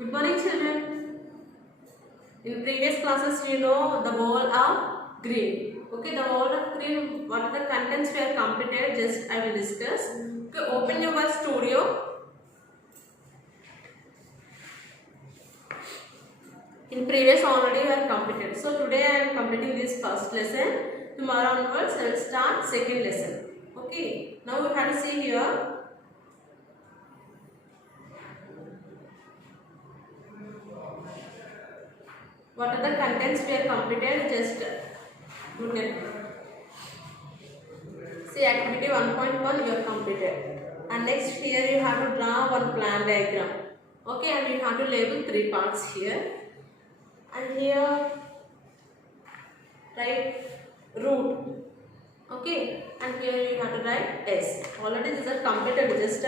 Good morning, children. In previous classes, you know the wall of green. Okay, the wall of green, what are the contents we are completed, just I will discuss. Okay, open your studio. In previous already we are completed. So today I am completing this first lesson. Tomorrow onwards I will start second lesson. Okay, now we have to see here. What are the contents we are completed? Just look at. See, activity 1.1 you have completed. And next here you have to draw one plan diagram. Okay, and you have to label 3 parts here. And here write root. Okay, and here you have to write S. Already these are completed, just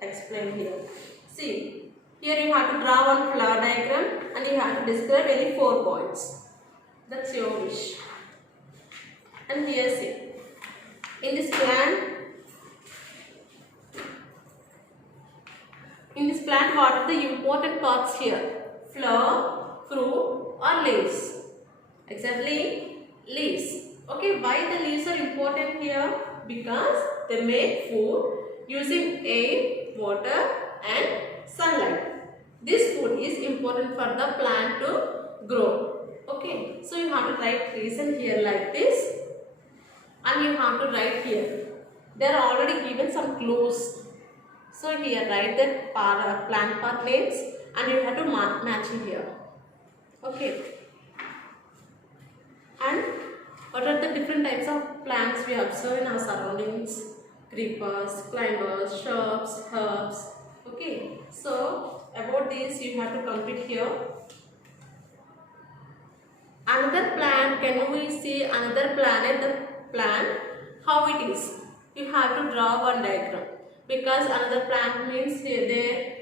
explain here. See, here you have to draw one flower diagram and you have to describe any 4 points. That's your wish. And here see, in this plant, what are the important parts here? Flower, fruit or leaves? Exactly, leaves. Okay, why the leaves are important here? Because they make food using air, water and sunlight. This food is important for the plant to grow. Okay, so you have to write reason here like this. And you have to write here. They are already given some clues. So here write the plant part names and you have to match it here. Okay. And what are the different types of plants we observe in our surroundings? Creepers, climbers, shrubs, herbs. Okay. So about this you have to complete here. Another plant, can we see another planet? The plant, how it is? You have to draw one diagram. Because another plant means there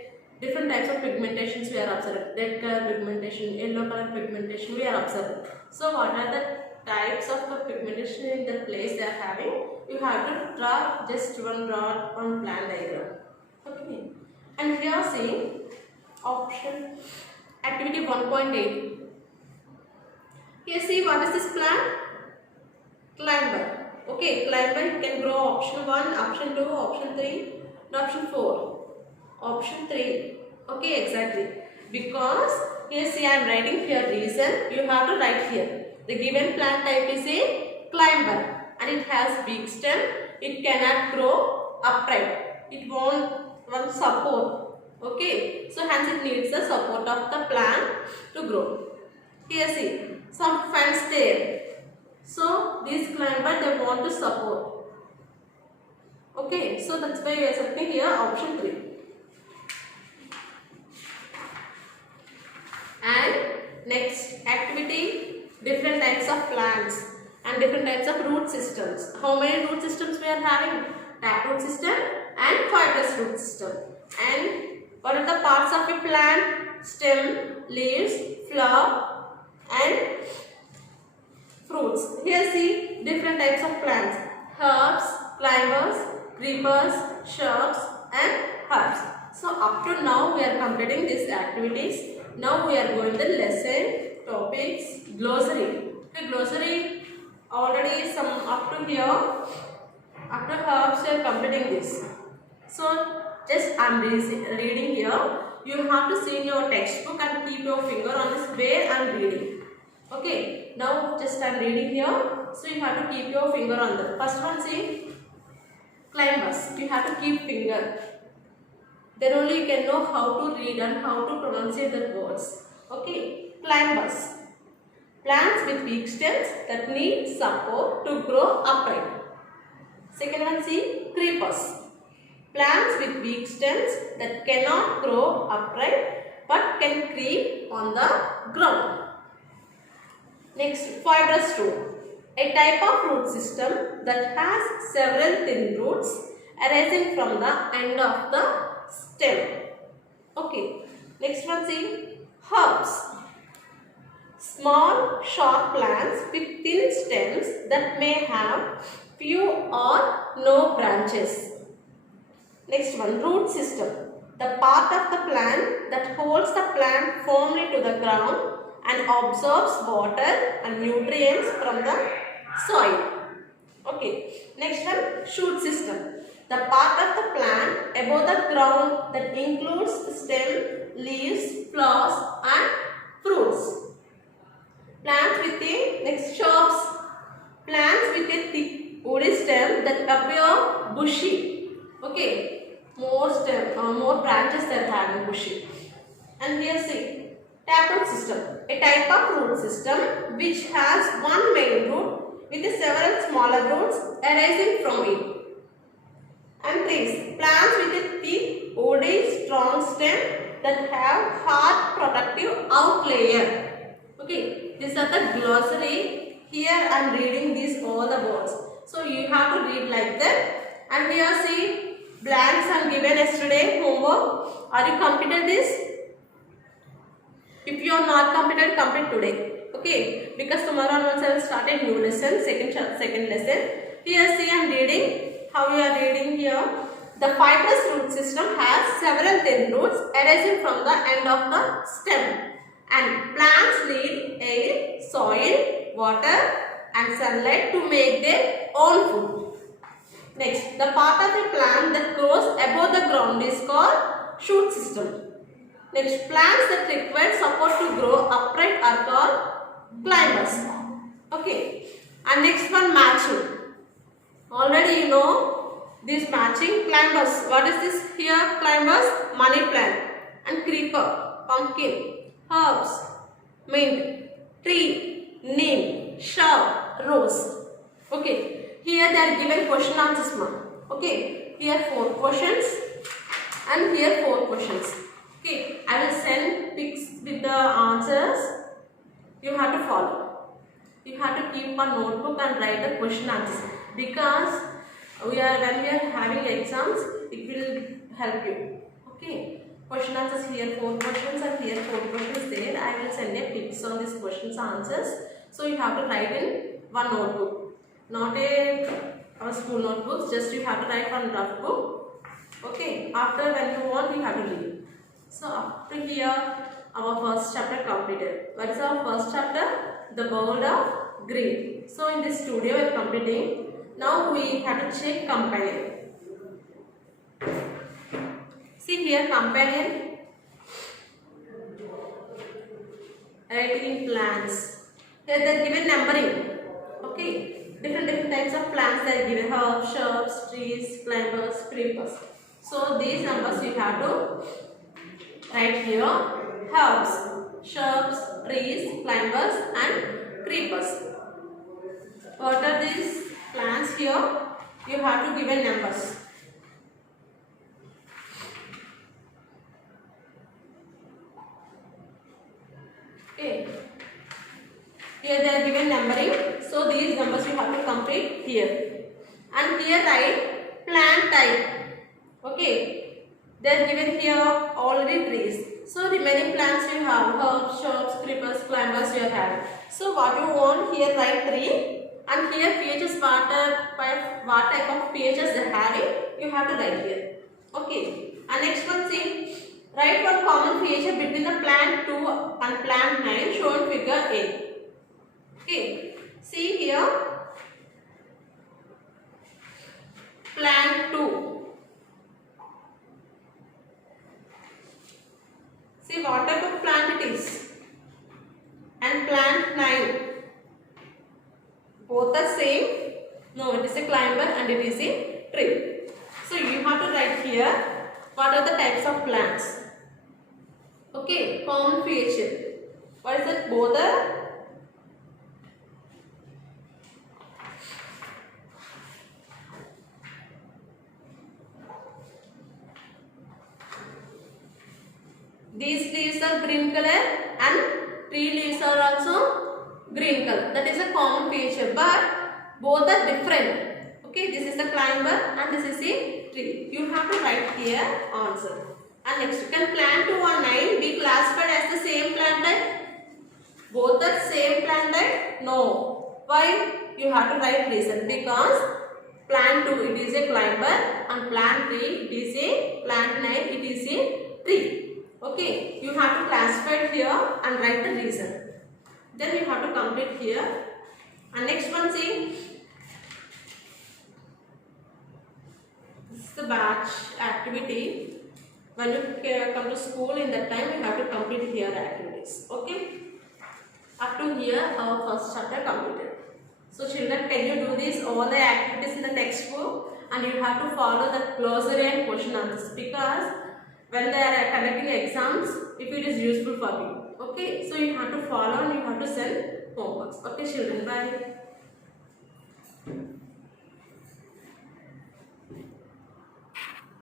different types of pigmentations we are observing. Red color pigmentation, yellow color pigmentation we are observing. So what are the types of the pigmentation in the place they are having? You have to draw just one plant diagram. Okay. And here see option activity 1.8. Here see what is this plant? Climber. Okay, climber can grow option 1, option 2, option 3 and option 4. Option 3. Okay, exactly. Because here see I am writing here reason. You have to write here. The given plant type is a climber and it has big stem. It cannot grow upright. It won't support. Okay, so hence it needs the support of the plant to grow. Here see some fence there. So these climber they want to support. Okay, so that's why we are selecting here option 3. And next activity, different types of plants and different types of root systems. How many root systems we are having? Taproot system and fibrous root system. And what are the parts of a plant? Stem, leaves, flower and fruits. Here see different types of plants. Herbs, climbers, creepers, shrubs and herbs. So up to now we are completing these activities. Now we are going to lesson topics glossary. Okay, glossary already some up to here. After herbs we are completing this. So just I am reading here. You have to see in your textbook and keep your finger on this where I am reading. Okay, now just I am reading here. So you have to keep your finger on the first one. See, climbers. You have to keep finger. Then only you can know how to read and how to pronounce the words. Okay, climbers. Plants with weak stems that need support to grow upright. Second one, see, creepers. Plants with weak stems that cannot grow upright but can creep on the ground. Next, fibrous root. A type of root system that has several thin roots arising from the end of the stem. Okay. Next one, see, herbs. Small, sharp plants with thin stems that may have few or no branches. Next one, root system. the part of the plant that holds the plant firmly to the ground and absorbs water and nutrients from the soil. Okay, next one, shoot system. The part of the plant above the ground that includes stem, leaves, flowers and fruits. Plants with a, next shrubs. Plants with a thick woody stem that appear bushy. Okay, more stem, more branches that have bushy. And here see, taproot system, a type of root system which has one main root with several smaller roots arising from it. And trees, plants with a thick, woody, strong stem that have hard protective out layer. Okay, these are the glossary. Here I am reading these all the words. So you have to read like that. And here see, blanks are given yesterday homework. Are you completed this? If you are not completed, complete today. Okay, because tomorrow onwards I will start a new lesson, second lesson. Here see I am reading. How you are reading here? The fibrous root system has several thin roots arising from the end of the stem. And plants need air, soil, water and sunlight to make their own food. Next, the part of the plant that grows above the ground is called shoot system. Next, plants that require support to grow upright are called climbers. Okay, and next one, matching. Already you know this matching. Climbers. What is this here? Climbers, money plant and creeper, pumpkin, herbs, mint, tree, neem, shrub, rose. Okay, here they are given question answers. Okay, here 4 questions and here 4 questions. Okay, I will send pics with the answers. You have to follow. You have to keep a notebook and write the question answers, because when we are having exams, it will help you. Okay, question answers here 4 questions and here 4 questions there. I will send a pics on these questions answers. So you have to write in one notebook, not our school notebooks. Just you have to write one rough book. Okay, after when you want you have to leave. So after here our first chapter completed. What is our first chapter? The world of green. So in this studio we are completing. Now we have to check companion. See here companion. Writing plants. Here they are given numbering. Okay. Different types of plants they are given. Herbs, shrubs, trees, climbers, creepers. So these numbers you have to write here. Herbs, shrubs, trees, climbers and creepers. What are these plants here? You have to give a numbers. Okay. Here they are given numbering. So these numbers you have to complete here. And here write plant type. Okay. They are given here already trees. So remaining plants you have herbs, shrubs, creepers, climbers you are having. So what you want here write tree. And here pHs what type of pHs they having, you have to write here. Okay. And next one see, write one common feature between the plant 2 and plant 9 shown figure A. Okay. See here, plant 2. See what type of plant it is. And plant 9. Both are same. No, it is a climber and it is a tree. So you have to write here what are the types of plants. Okay, common feature. What is that? Both are these leaves are green color and tree leaves are also green color. That is a common feature, but both are different. Okay, this is the climber and this is a tree. You have to write here answer. And next, can plant 2 or 9 be classified as the same plant type? Both are same plant type? No. Why? You have to write reason. Because Plant 2 it is a climber, and plant 3 it is a plant 9 it is a tree. Okay, you have to classify it here and write the reason. Then you have to complete here. And next one, see, this is the batch activity. When you come to school, in that time you have to complete here activities. Okay, up to here our first chapter completed. So children, can you do this all the activities in the textbook, and you have to follow the glossary and question answers, because when they are conducting exams, if it is useful for you. Okay, so you have to follow and you have to send homeworks. Okay children, bye.